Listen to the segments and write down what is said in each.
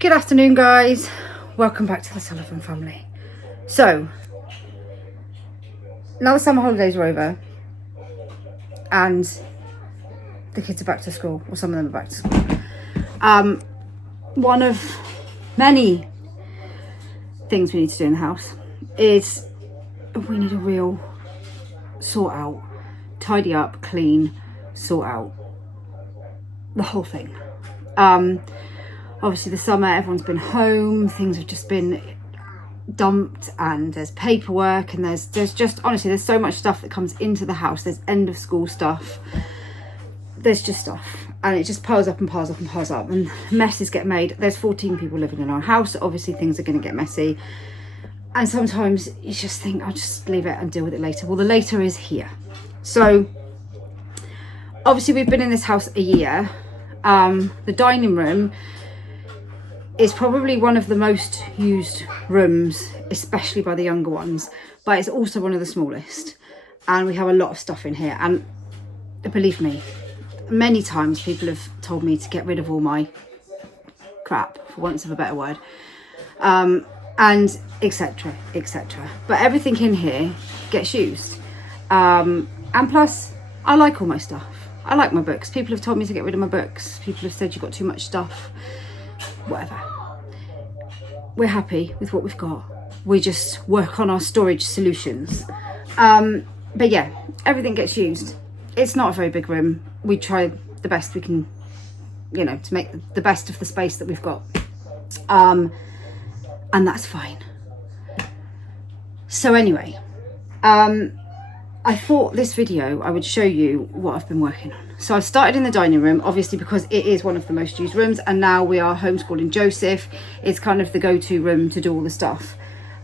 Good afternoon, guys. Welcome back to the Sullivan family. So, now the summer holidays are over and the kids are back to school, or some of them are back to school. One of many things we need to do in the house is we need a real sort out, tidy up, clean, sort out the whole thing. Obviously the summer, everyone's been home, things have just been dumped, and there's paperwork, and there's just, honestly, there's so much stuff that comes into the house. There's end of school stuff, there's just stuff, and it just piles up and piles up and piles up, and messes get made. There's 14 people living in our house, obviously things are going to get messy, and sometimes you just think, I'll just leave it and deal with it later. Well, the later is here. So obviously we've been in this house a year. The dining room is probably one of the most used rooms, especially by the younger ones, but it's also one of the smallest, and we have a lot of stuff in here. And believe me, many times people have told me to get rid of all my crap, for want of a better word, and etc, but everything in here gets used, and plus I like all my stuff. I like my books. People have told me to get rid of my books. People have said you've got too much stuff. Whatever. We're happy with what we've got. We just work on our storage solutions. But yeah, everything gets used. It's not a very big room. We try the best we can, you know, to make the best of the space that we've got. And that's fine. So anyway, I thought this video I would show you what I've been working on. So I started in the dining room, obviously because it is one of the most used rooms, and now we are homeschooling Joseph. It's kind of the go-to room to do all the stuff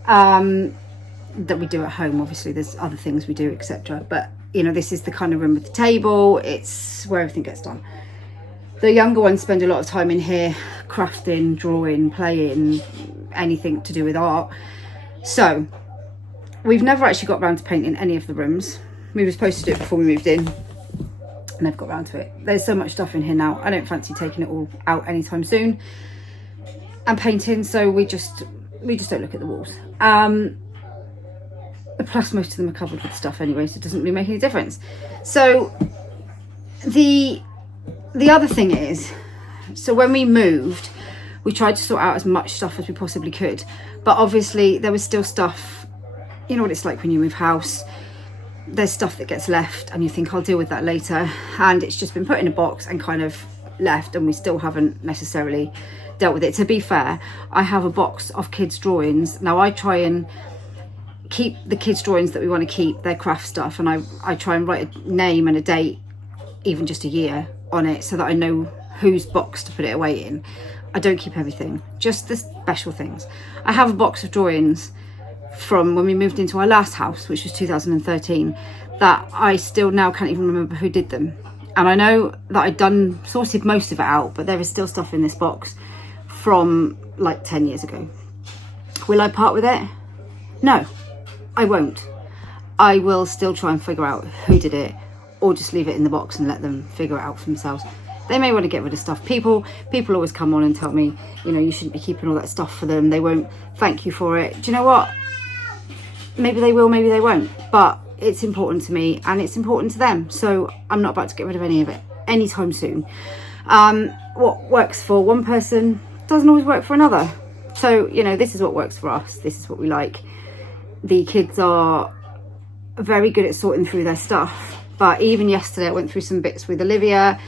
that we do at home. Obviously there's other things we do, etc, but you know, this is the kind of room with the table. It's where everything gets done. The younger ones spend a lot of time in here, crafting, drawing, playing, anything to do with art. So we've never actually got around to painting any of the rooms. We were supposed to do it before we moved in, never got around to it. There's so much stuff in here now, I don't fancy taking it all out anytime soon and painting, so we just don't look at the walls. Plus most of them are covered with stuff anyway, so it doesn't really make any difference. So the other thing is, so when we moved, we tried to sort out as much stuff as we possibly could, but obviously there was still stuff. You know what it's like when you move house. There's stuff that gets left and you think, I'll deal with that later, and it's just been put in a box and kind of left, and we still haven't necessarily dealt with it. To be fair, I have a box of kids' drawings. Now I try and keep the kids' drawings that we want to keep, their craft stuff, and I try and write a name and a date, even just a year on it, so that I know whose box to put it away in. I don't keep everything, just the special things. I have a box of drawings from when we moved into our last house, which was 2013, that I still now can't even remember who did them. And I know that I'd sorted most of it out, but there is still stuff in this box from like 10 years ago. Will I part with it? No, I won't. I will still try and figure out who did it, or just leave it in the box and let them figure it out for themselves. They may want to get rid of stuff. People always come on and tell me, you know, you shouldn't be keeping all that stuff for them. They won't thank you for it. Do you know what? Maybe they will, maybe they won't, but it's important to me and it's important to them. So I'm not about to get rid of any of it anytime soon. What works for one person doesn't always work for another. So, you know, this is what works for us. This is what we like. The kids are very good at sorting through their stuff. But even yesterday I went through some bits with Olivia,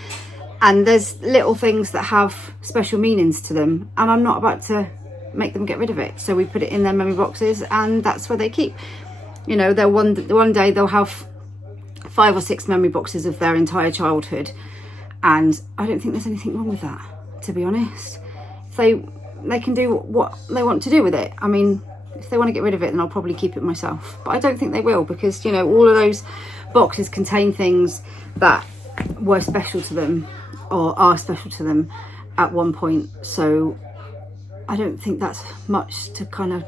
and there's little things that have special meanings to them, and I'm not about to make them get rid of it. So we put it in their memory boxes, and that's where they keep. You know, they'll one day they'll have 5 or 6 memory boxes of their entire childhood, and I don't think there's anything wrong with that, to be honest. They can do what they want to do with it. I mean, if they want to get rid of it, then I'll probably keep it myself, but I don't think they will, because, you know, all of those boxes contain things that were special to them or are special to them at one point. So I don't think that's much to kind of,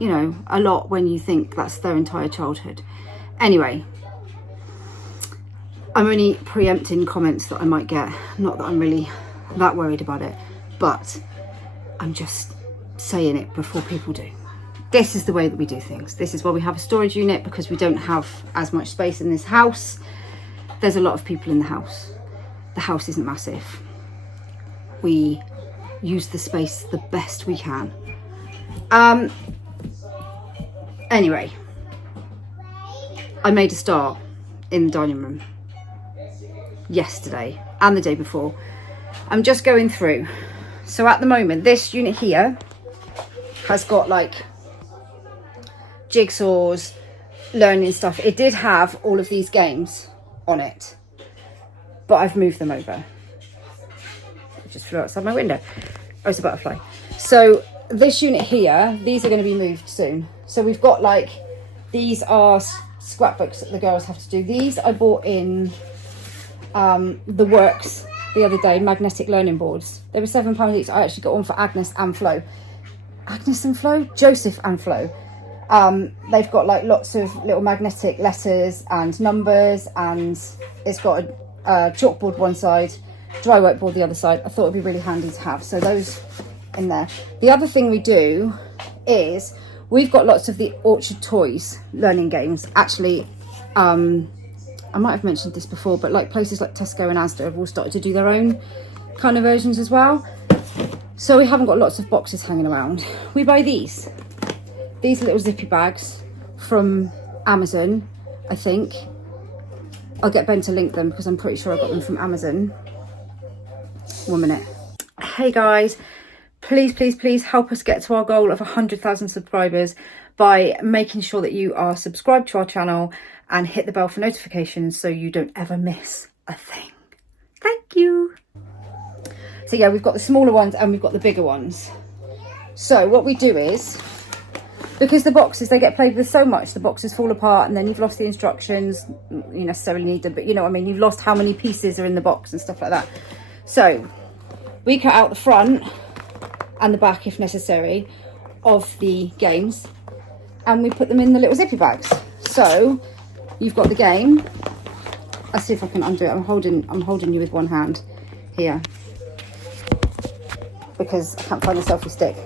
you know, a lot when you think that's their entire childhood. Anyway, I'm only preempting comments that I might get. Not that I'm really that worried about it, but I'm just saying it before people do. This is the way that we do things. This is why we have a storage unit, because we don't have as much space in this house. There's a lot of people in the house. The house isn't massive. We use the space the best we can. Anyway, I made a start in the dining room yesterday and the day before. I'm just going through. So at the moment, this unit here has got like jigsaws, learning stuff. It did have all of these games on it, but I've moved them over. It just flew outside my window. Oh, it's a butterfly. So this unit here, these are going to be moved soon. So we've got like, these are scrapbooks that the girls have to do. These I bought in the Works the other day, magnetic learning boards. They were £7 each. I actually got one for Agnes and Flo. Agnes and Flo? Joseph and Flo. They've got like lots of little magnetic letters and numbers, and it's got a chalkboard one side, dry whiteboard the other side. I thought it'd be really handy to have, so those in there. The other thing we do is we've got lots of the Orchard Toys learning games. Actually, I might have mentioned this before, but like places like Tesco and Asda have all started to do their own kind of versions as well. So we haven't got lots of boxes hanging around. We buy these little zippy bags from Amazon, I think. I'll get Ben to link them because I'm pretty sure I got them from Amazon. 1 minute. Hey guys, please help us get to our goal of 100,000 subscribers by making sure that you are subscribed to our channel and hit the bell for notifications so you don't ever miss a thing. Thank you. So yeah, we've got the smaller ones and we've got the bigger ones. So what we do is, because the boxes, they get played with so much, the boxes fall apart and then you've lost the instructions. You necessarily need them, but you know what I mean, you've lost how many pieces are in the box and stuff like that. So we cut out the front and the back, if necessary, of the games, and we put them in the little zippy bags. So you've got the game. I'll see if I can undo it. I'm holding you with one hand here because I can't find the selfie stick.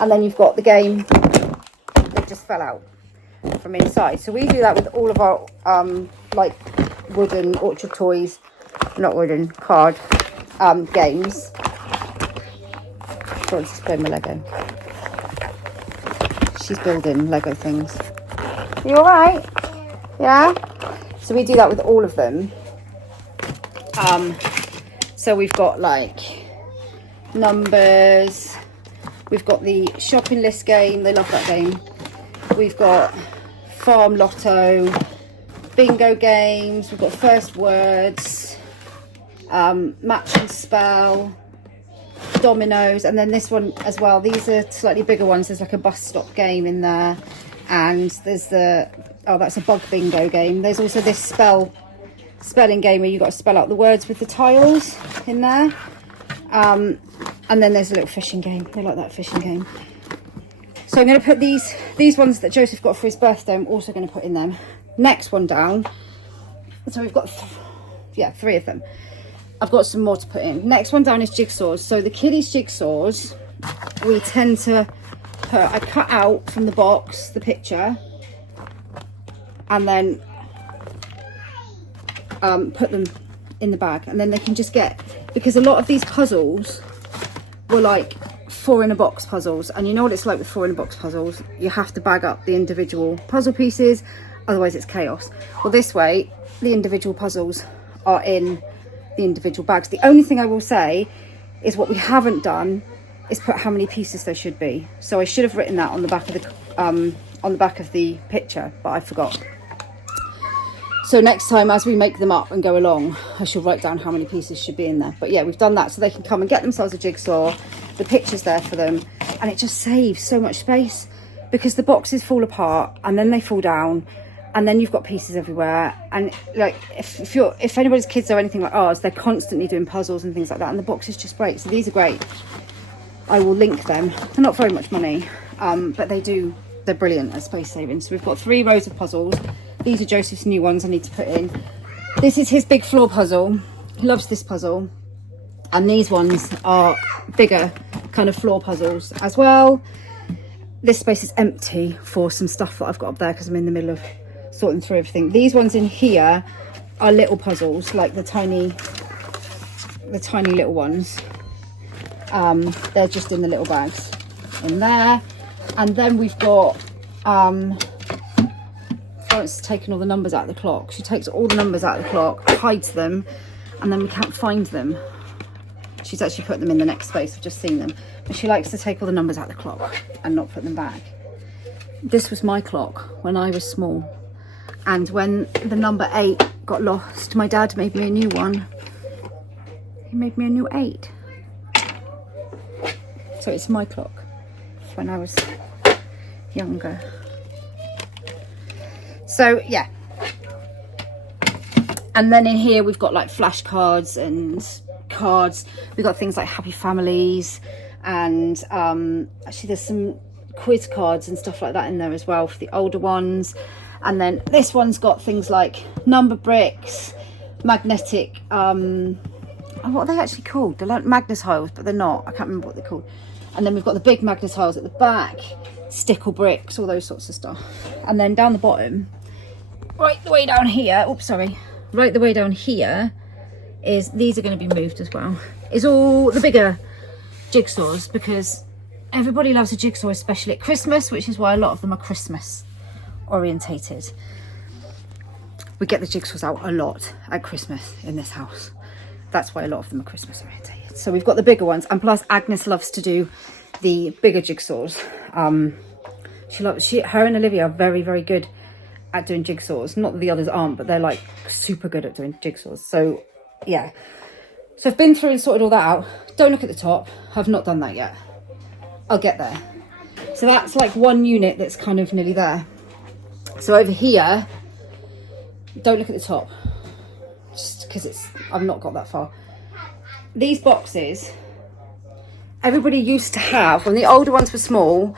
And then you've got the game that just fell out from inside. So we do that with all of our like wooden Orchard Toys, not wooden, card games. Sorry, just playing my Lego. She's building Lego things. You all right? Yeah? So we do that with all of them. So we've got like numbers. We've got the shopping list game. They love that game. We've got farm lotto, bingo games. We've got first words, match and spell, dominoes, and then this one as well. These are slightly bigger ones. There's like a bus stop game in there, and there's the, oh, that's a bug bingo game. There's also this spelling game where you've got to spell out the words with the tiles in there. And then there's a little fishing game. They like that fishing game. So I'm going to put these ones that Joseph got for his birthday, I'm also going to put in them. Next one down. So we've got, three of them. I've got some more to put in. Next one down is jigsaws. So the kiddies' jigsaws, we tend to put, I cut out from the box the picture and then put them in the bag, and then they can just get, because a lot of these puzzles were like 4-in-a-box puzzles, and you know what it's like with 4-in-a-box puzzles, you have to bag up the individual puzzle pieces, otherwise it's chaos. Well, this way the individual puzzles are in the individual bags. The only thing I will say is what we haven't done is put how many pieces there should be. So I should have written that on the back of the picture, but I forgot. So next time, as we make them up and go along, I shall write down how many pieces should be in there. But yeah, we've done that so they can come and get themselves a jigsaw. The picture's there for them, and it just saves so much space, because the boxes fall apart and then they fall down, and then you've got pieces everywhere. And like, if anybody's kids are anything like ours, they're constantly doing puzzles and things like that, and the boxes just break. So these are great. I will link them. They're not very much money, but they're brilliant at space saving. So we've got 3 rows of puzzles. These are Joseph's new ones I need to put in. This is his big floor puzzle. He loves this puzzle. And these ones are bigger kind of floor puzzles as well. This space is empty for some stuff that I've got up there because I'm in the middle of sorting through everything. These ones in here are little puzzles, like the tiny little ones. They're just in the little bags in there. And then we've got Florence has taken all the numbers out of the clock. She takes all the numbers out of the clock, hides them, and then we can't find them. She's actually put them in the next space. I've just seen them. But she likes to take all the numbers out of the clock and not put them back. This was my clock when I was small. And when the number 8 got lost, my dad made me a new one. He made me a new 8. So it's my clock when I was younger. So yeah. And then in here we've got like flashcards and cards. We've got things like happy families, and actually there's some quiz cards and stuff like that in there as well for the older ones. And then this one's got things like number bricks, magnetic what are they actually called? They're like magnetiles, but they're not. I can't remember what they're called. And then we've got the big magnetiles at the back, stickle bricks, all those sorts of stuff. And then down the bottom, right the way down here, right the way down here is, these are going to be moved as well, is all the bigger jigsaws, because everybody loves a jigsaw, especially at Christmas, which is why a lot of them are Christmas orientated. We get the jigsaws out a lot at Christmas in this house. That's why a lot of them are Christmas orientated. So we've got the bigger ones, and plus Agnes loves to do the bigger jigsaws. Her and Olivia are very, very good at doing jigsaws. Not that the others aren't, but they're like super good at doing jigsaws. So yeah. So I've been through and sorted all that out. Don't look at the top. I've not done that yet. I'll get there. So that's like one unit that's kind of nearly there. So over here, don't look at the top, just because I've not got that far. These boxes, everybody used to have, when the older ones were small,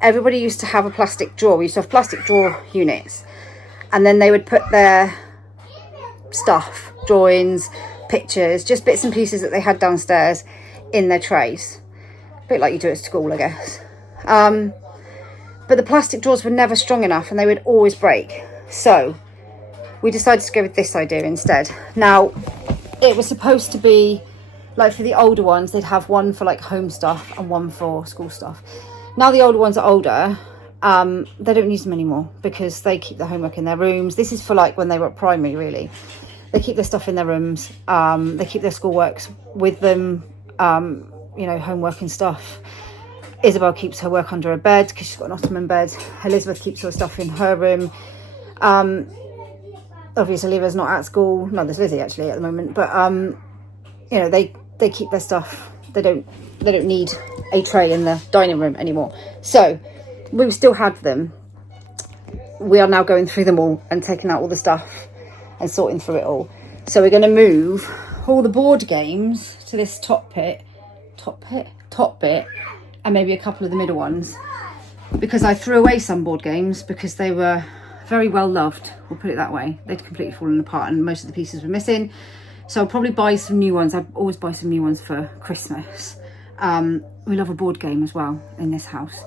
everybody used to have a plastic drawer. We used to have plastic drawer units, and then they would put their stuff, drawings, pictures, just bits and pieces that they had downstairs in their trays. A bit like you do at school, I guess. But the plastic drawers were never strong enough and they would always break. So we decided to go with this idea instead. Now, it was supposed to be like, for the older ones, they'd have one for like home stuff and one for school stuff. Now the older ones are older, they don't use them anymore because they keep their homework in their rooms. This is for like when they were at primary, really. They keep their stuff in their rooms. They keep their schoolworks with them, you know, homework and stuff. Isabel keeps her work under her bed because she's got an Ottoman bed. Elizabeth keeps her stuff in her room. Obviously Olivia's not at school. No, there's Lizzie actually at the moment, but you know, they keep their stuff. They don't need a tray in the dining room anymore. So we still had them. We are now going through them all and taking out all the stuff and sorting through it all. So we're going to move all the board games to this top bit, and maybe a couple of the middle ones, because I threw away some board games because they were very well loved, we'll put it that way. They'd completely fallen apart and most of the pieces were missing. So I'll probably buy some new ones. I always buy some new ones for Christmas. We love a board game as well in this house.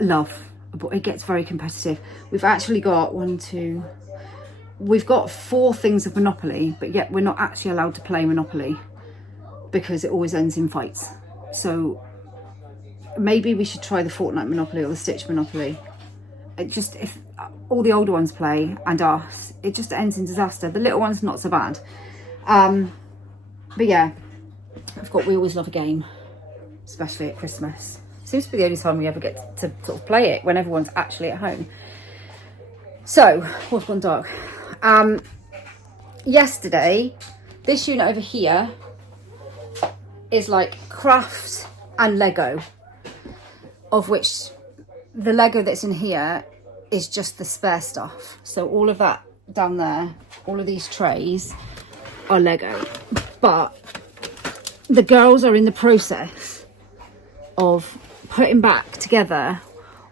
It gets very competitive. We've actually got we've got 4 things of Monopoly, but yet we're not actually allowed to play Monopoly because it always ends in fights. So maybe we should try the Fortnite Monopoly or the Stitch Monopoly. If all the older ones play and us, it just ends in disaster. The little ones, not so bad. But yeah, we always love a game, especially at Christmas. Seems to be the only time we ever get to sort of play it, when everyone's actually at home. So, what's gone dark? Yesterday, this unit over here is like crafts and Lego, of which the Lego that's in here is just the spare stuff. So all of that down there, all of these trays are Lego. But the girls are in the process of putting back together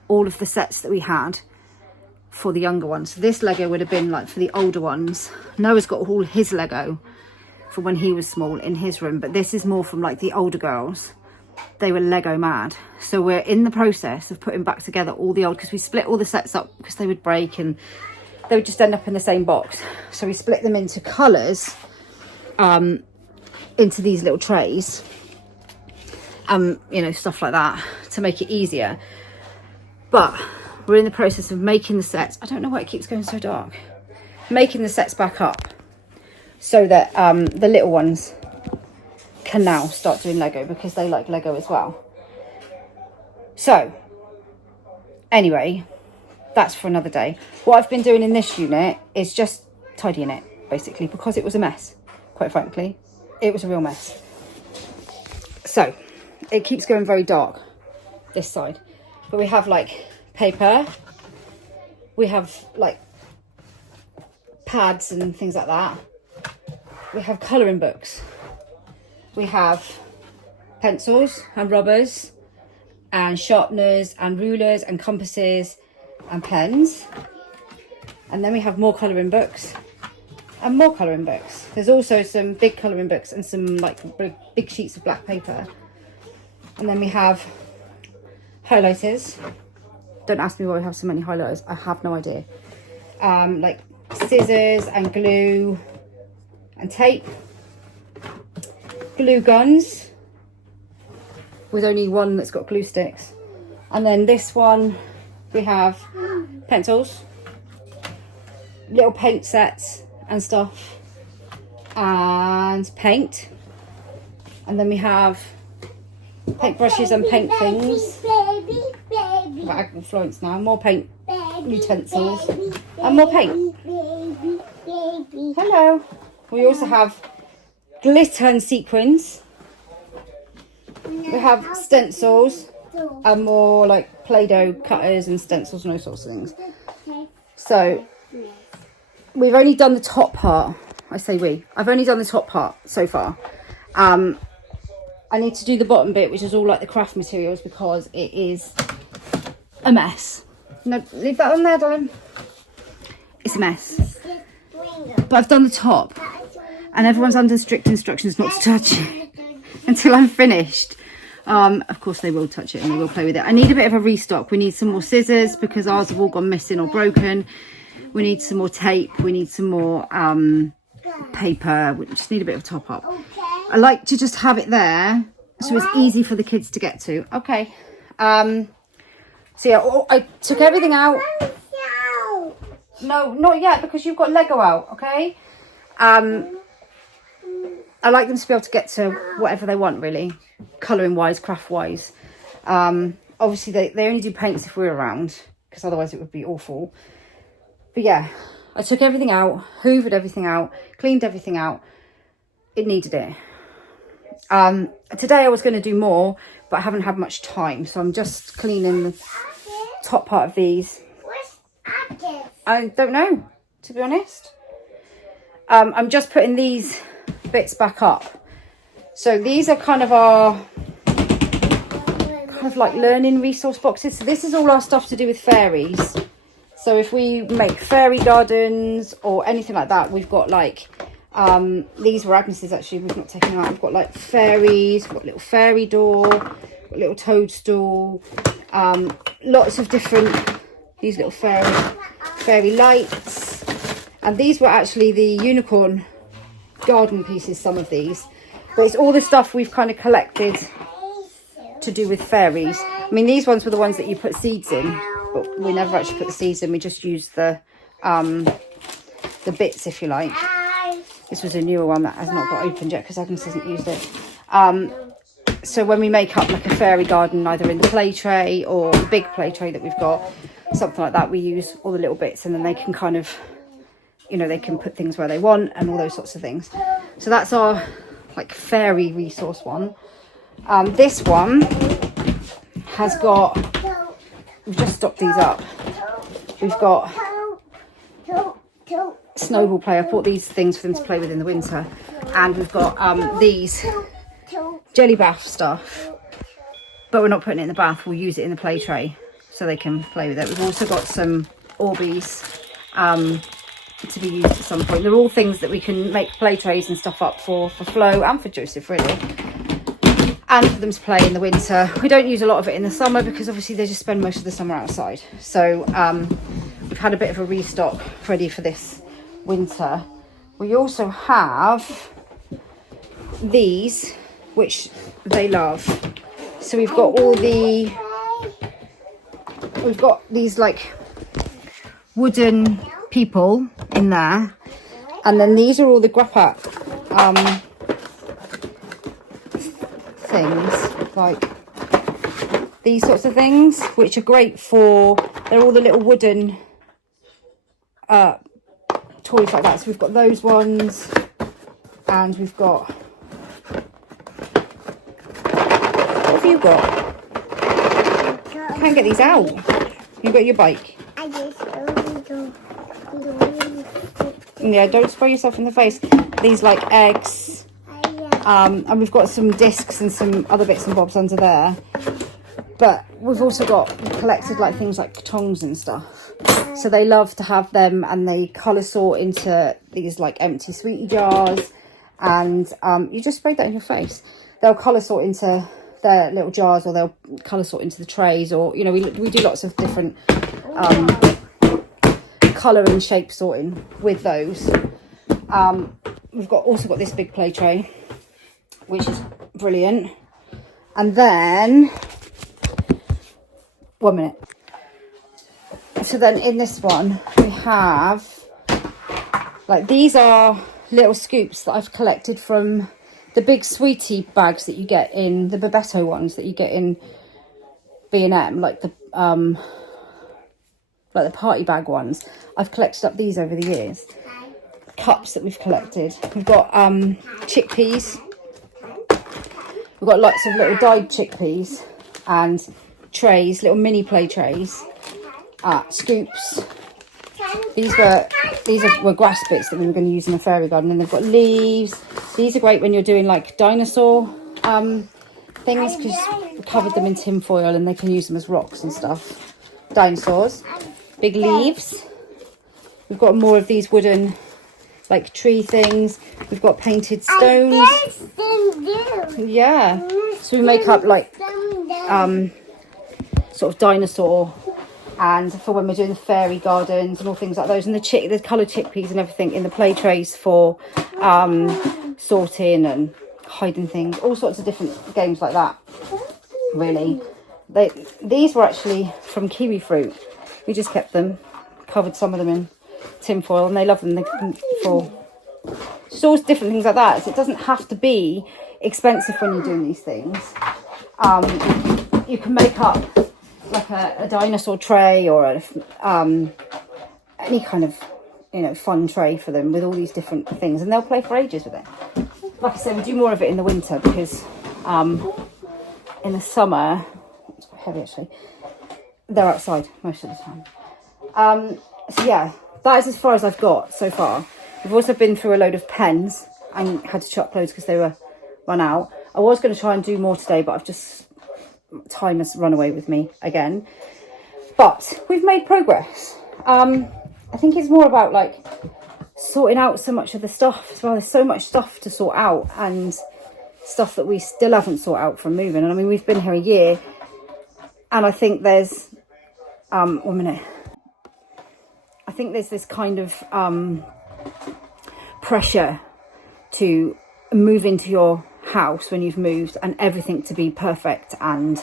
all of the sets that we had for the younger ones. So this Lego would have been like for the older ones. Noah's got all his Lego from when he was small in his room, but this is more from like the older girls. They were Lego mad. So we're in the process of putting back together all the old, because we split all the sets up because they would break and they would just end up in the same box. So we split them into colours, into these little trays, you know, stuff like that to make it easier. But we're in the process of making the sets. I don't know why it keeps going so dark. Making the sets back up so that the little ones can now start doing Lego, because they like Lego as well. So anyway, that's for another day. What I've been doing in this unit is just tidying it, basically, because it was a mess, quite frankly. It was a real mess. So it keeps going very dark, this side. But we have like paper, we have like pads and things like that. We have colouring books. We have pencils and rubbers and sharpeners and rulers and compasses and pens. And then we have more colouring books and more colouring books. There's also some big colouring books and some like big sheets of black paper. And then we have highlighters. Don't ask me why we have so many highlighters. I have no idea. Like scissors and glue and tape. Glue guns with only one that's got glue sticks. And then this one we have pencils, little paint sets and stuff, and paint. And then we have paint brushes and paint things. Right, Florence now. More paint utensils and more paint. Hello. We also have glitter and sequins. We have stencils and more like Play-Doh cutters and stencils and all sorts of things. So we've only done the top part. I say we. I've only done the top part so far. I need to do the bottom bit, which is all like the craft materials, because it is a mess. No, leave that on there, darling. It's a mess. But I've done the top, and everyone's under strict instructions not to touch it until I'm finished. Of course they will touch it and they will play with it. I need a bit of a restock. We need some more scissors because ours have all gone missing or broken. We need some more tape. We need some more paper. We just need a bit of a top up. I like to just have it there so it's easy for the kids to get to. Okay. So yeah, I took everything out. No, not yet, because you've got Lego out, okay? I like them to be able to get to whatever they want, really, colouring wise, craft wise. Obviously they only do paints if we're around, because otherwise it would be awful. But yeah, I took everything out, hoovered everything out, cleaned everything out. It needed it. Today I was going to do more, but I haven't had much time, so I'm just cleaning the top part of these. I don't know, to be honest. I'm just putting these bits back up. So these are kind of our like learning resource boxes. So this is all our stuff to do with fairies. So if we make fairy gardens or anything like that, we've got like these were Agnes's, actually, we've not taken them out. We've got like fairies, we've got a little fairy door, a little toadstool, lots of different, these little fairy lights. And these were actually the unicorn garden pieces, some of these. But it's all the stuff we've kind of collected to do with fairies. I mean, these ones were the ones that you put seeds in, but we never actually put the seeds in. We just used the bits, if you like. This was a newer one that has not got opened yet because Agnes hasn't used it. So when we make up like a fairy garden, either in the play tray or the big play tray that we've got, something like that, we use all the little bits, and then they can kind of, you know, they can put things where they want and all those sorts of things. So that's our like fairy resource one. This one has got, we've just stocked these up. We've got snowball play. I bought these things for them to play with in the winter. And we've got these jelly bath stuff, but we're not putting it in the bath. We'll use it in the play tray so they can play with it. We've also got some Orbeez to be used at some point. They're all things that we can make play trays and stuff up for Flo and for Joseph, really. And for them to play in the winter. We don't use a lot of it in the summer because obviously they just spend most of the summer outside. So we've had a bit of a restock ready for this winter. We also have these, which they love. So we've got these like wooden people in there, and then these are all the grappa things, like these sorts of things, which are great for, they're all the little wooden toys like that. So we've got those ones, and we've got, what have you got? I can't get these out. You've got your bike. Yeah, don't spray yourself in the face. These like eggs, and we've got some discs and some other bits and bobs under there. But we've also collected like things like tongs and stuff. So they love to have them, and they colour sort into these like empty sweetie jars. And you just sprayed that in your face. They'll colour sort into their little jars, or they'll colour sort into the trays, or, you know, we do lots of different colour and shape sorting with those. We've also got this big play tray, which is brilliant. And then, 1 minute. So then in this one, we have, like, these are little scoops that I've collected from the big sweetie bags that you get in, the Babetto ones that you get in B&M, like the party bag ones. I've collected up these over the years. Cups that we've collected. We've got chickpeas. We've got lots of little dyed chickpeas and trays, little mini play trays. Scoops. These were grass bits that we were going to use in the fairy garden, and they've got leaves. These are great when you're doing like dinosaur things, because we covered them in tin foil and they can use them as rocks and stuff. Dinosaurs. Big leaves. We've got more of these wooden like tree things. We've got painted stones. Yeah. So we make up like sort of dinosaur, and for when we're doing the fairy gardens and all things like those, and the coloured chickpeas and everything in the play trays for sorting and hiding things, all sorts of different games like that, really. These were actually from kiwi fruit. We just kept them, covered some of them in tin foil, and they love them for just all different things like that. So it doesn't have to be expensive when you're doing these things. You can make up like a dinosaur tray, or any kind of, you know, fun tray for them with all these different things, and they'll play for ages with it. Like I said, we do more of it in the winter because in the summer, it's quite heavy actually, they're outside most of the time. So yeah, that is as far as I've got so far. We've also been through a load of pens and had to chuck loads because they were run out. I was going to try and do more today, but time has run away with me again. But we've made progress. I think it's more about like sorting out so much of the stuff as well. There's so much stuff to sort out, and stuff that we still haven't sorted out from moving. And I mean, we've been here a year, and I think there's 1 minute. I think there's this kind of pressure to move into your house when you've moved, and everything to be perfect and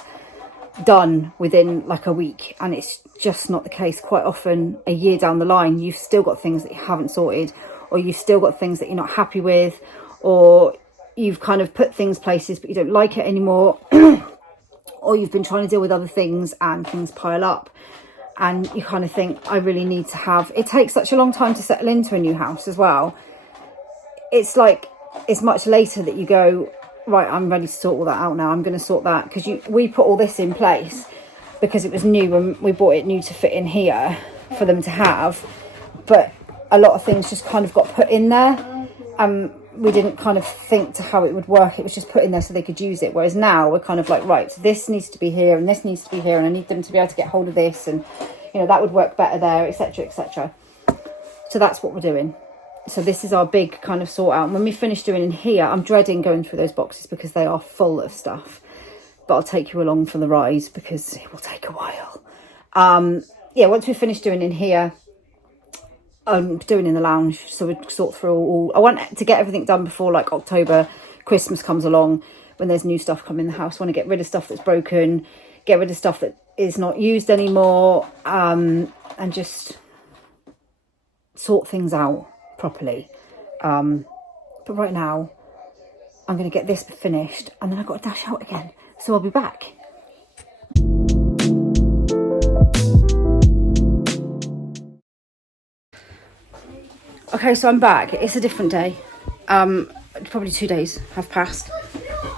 done within like a week, and it's just not the case. Quite often a year down the line, you've still got things that you haven't sorted, or you've still got things that you're not happy with, or you've kind of put things places but you don't like it anymore, or you've been trying to deal with other things and things pile up, and you kind of think, I really need to have, it takes such a long time to settle into a new house as well. It's like, it's much later that you go, right, I'm ready to sort all that out now. I'm going to sort that, because we put all this in place because it was new, and we bought it new to fit in here for them to have. But a lot of things just kind of got put in there, and we didn't kind of think to how it would work. It was just put in there so they could use it. Whereas now we're kind of like, right, so this needs to be here and this needs to be here, and I need them to be able to get hold of this, and, you know, that would work better there, etc., etc. So that's what we're doing. So this is our big kind of sort out. And when we finish doing in here, I'm dreading going through those boxes because they are full of stuff. But I'll take you along for the ride because it will take a while. Yeah, once we finish doing in here, I'm doing in the lounge. So we sort through all. I want to get everything done before like October, Christmas comes along, when there's new stuff coming in the house. I want to get rid of stuff that's broken, get rid of stuff that is not used anymore, and just sort things out properly. But right now, I'm going to get this finished and then I've got to dash out again. So I'll be back. Okay, so I'm back. It's a different day. Probably 2 days have passed.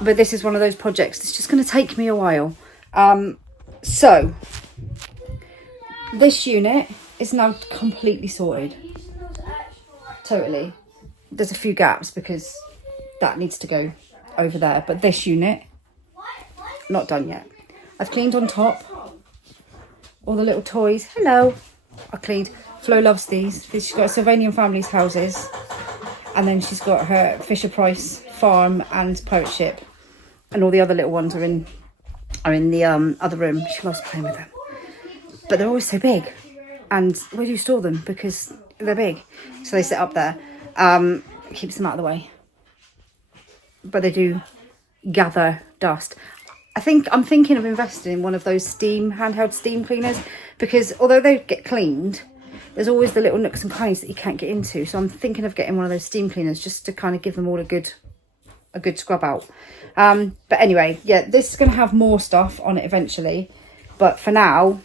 But this is one of those projects that's just going to take me a while. So, this unit is now completely sorted. Totally. There's a few gaps because that needs to go over there. But this unit, not done yet. I've cleaned on top. All the little toys. Hello. I cleaned. Flo loves these. She's got Sylvanian Family's houses. And then she's got her Fisher Price farm and pirate ship. And all the other little ones are in the other room. She loves playing with them. But they're always so big. And where do you store them? Because they're big. So they sit up there. It keeps them out of the way. But they do gather dust. I'm thinking of investing in one of those handheld steam cleaners. Because although they get cleaned, there's always the little nooks and crannies that you can't get into. So I'm thinking of getting one of those steam cleaners just to kind of give them all a good scrub out. But anyway, yeah, this is going to have more stuff on it eventually. But for now,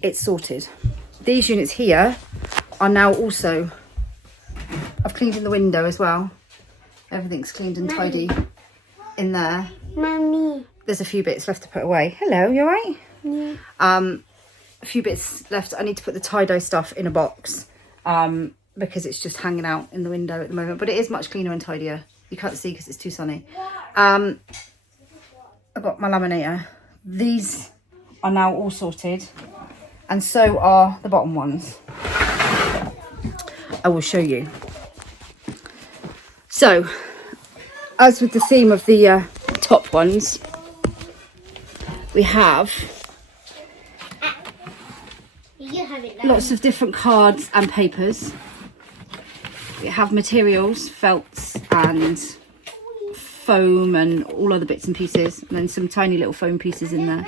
it's sorted. These units here are now also... I've cleaned in the window as well. Everything's cleaned and tidy in there. Mummy. There's a few bits left to put away. Hello, you alright? Yeah. A few bits left. I need to put the tie-dye stuff in a box because it's just hanging out in the window at the moment. But it is much cleaner and tidier. You can't see because it's too sunny. I've got my laminator. These are now all sorted. And so are the bottom ones. I will show you. So, as with the theme of the top ones, we have lots of different cards and papers. We have materials, felts and foam and all other bits and pieces, and then some tiny little foam pieces in there.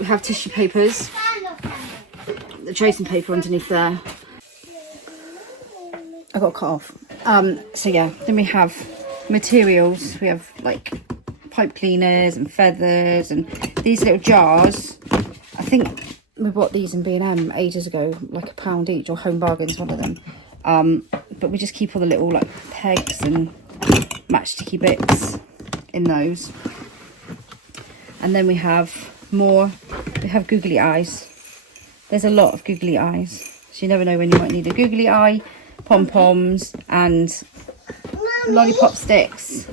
We have tissue papers, the tracing paper underneath there. I got cut off. So yeah, then we have materials. We have like pipe cleaners and feathers and these little jars. I think we bought these in B&M ages ago, like £1 each, or Home Bargains, one of them. But we just keep all the little like pegs and matchsticky bits in those. And then we have more. We have googly eyes. There's a lot of googly eyes, so you never know when you might need a googly eye. Pom-poms and lollipop sticks.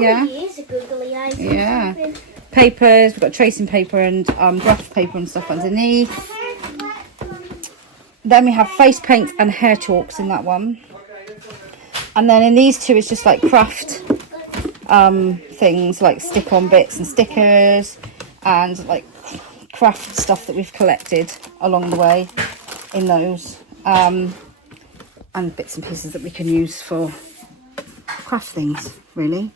Yeah. Use a googly eyes. Yeah. Papers. We've got tracing paper and graph paper and stuff underneath. Then we have face paint and hair chalks in that one. And then in these two, it's just like craft things, like stick-on bits and stickers, and like craft stuff that we've collected along the way in those. And bits and pieces that we can use for craft things, really.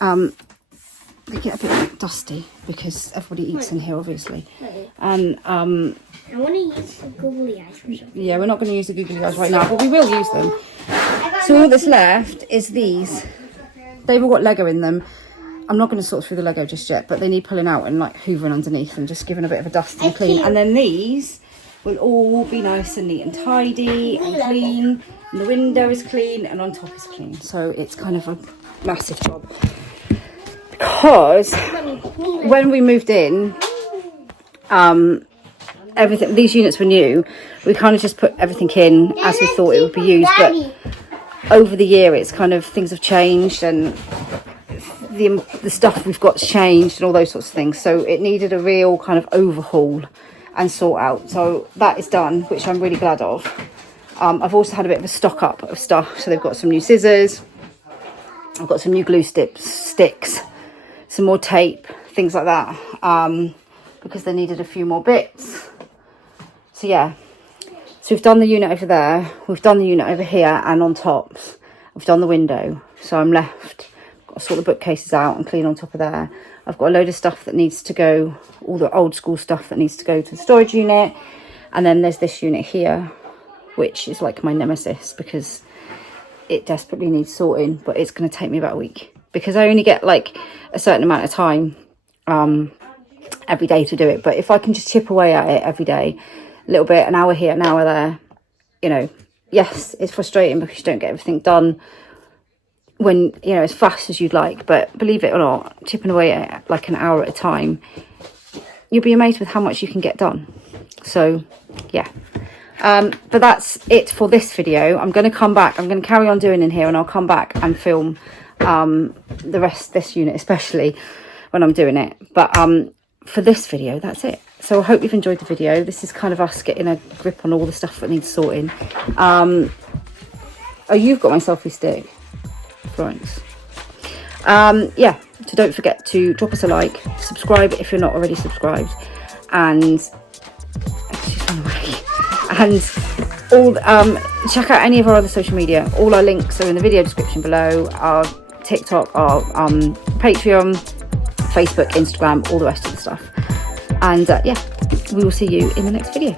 They get a bit dusty because everybody eats in here, obviously. And I want to use the googly eyes for something. yeah, we're not going to use the googly eyes right now, but we will use them. So all that's left is these. They've all got Lego in them. I'm not going to sort through the Lego just yet, but they need pulling out and like hoovering underneath and just giving a bit of a dust and clean. And then these will all be nice and neat and tidy and clean. And the window is clean and on top is clean. So it's kind of a massive job. Because when we moved in, everything, these units were new. We kind of just put everything in as we thought it would be used. But over the year, it's kind of, things have changed and the stuff we've got changed and all those sorts of things. So it needed a real kind of overhaul. and sort out. So that is done, which I'm really glad of. I've also had a bit of a stock up of stuff. So they've got some new scissors, I've got some new glue sticks, some more tape, things like that, because they needed a few more bits. So yeah, so we've done the unit over there, we've done the unit over here and on tops, we've done the window. So I'm left, got to sort the bookcases out and clean on top of there. I've got a load of stuff that needs to go, all the old school stuff that needs to go to the storage unit. And then there's this unit here, which is like my nemesis because it desperately needs sorting, but it's going to take me about a week because I only get like a certain amount of time every day to do it. But if I can just chip away at it every day, a little bit, an hour here, an hour there, you know, yes, it's frustrating because you don't get everything done when, you know, as fast as you'd like, but believe it or not, chipping away at it like an hour at a time, you'll be amazed with how much you can get done. So yeah, but that's it for this video. I'm going to come back, I'm going to carry on doing in here, and I'll come back and film the rest of this unit, especially when I'm doing it. But for this video, that's it. So I hope you've enjoyed the video. This is kind of us getting a grip on all the stuff that needs sorting. Oh, you've got my selfie stick, Florence. Yeah, so don't forget to drop us a like, subscribe if you're not already subscribed, and she's run away. And all check out any of our other social media. All our links are in the video description below. Our TikTok, our Patreon, Facebook, Instagram, all the rest of the stuff. And yeah, we will see you in the next video.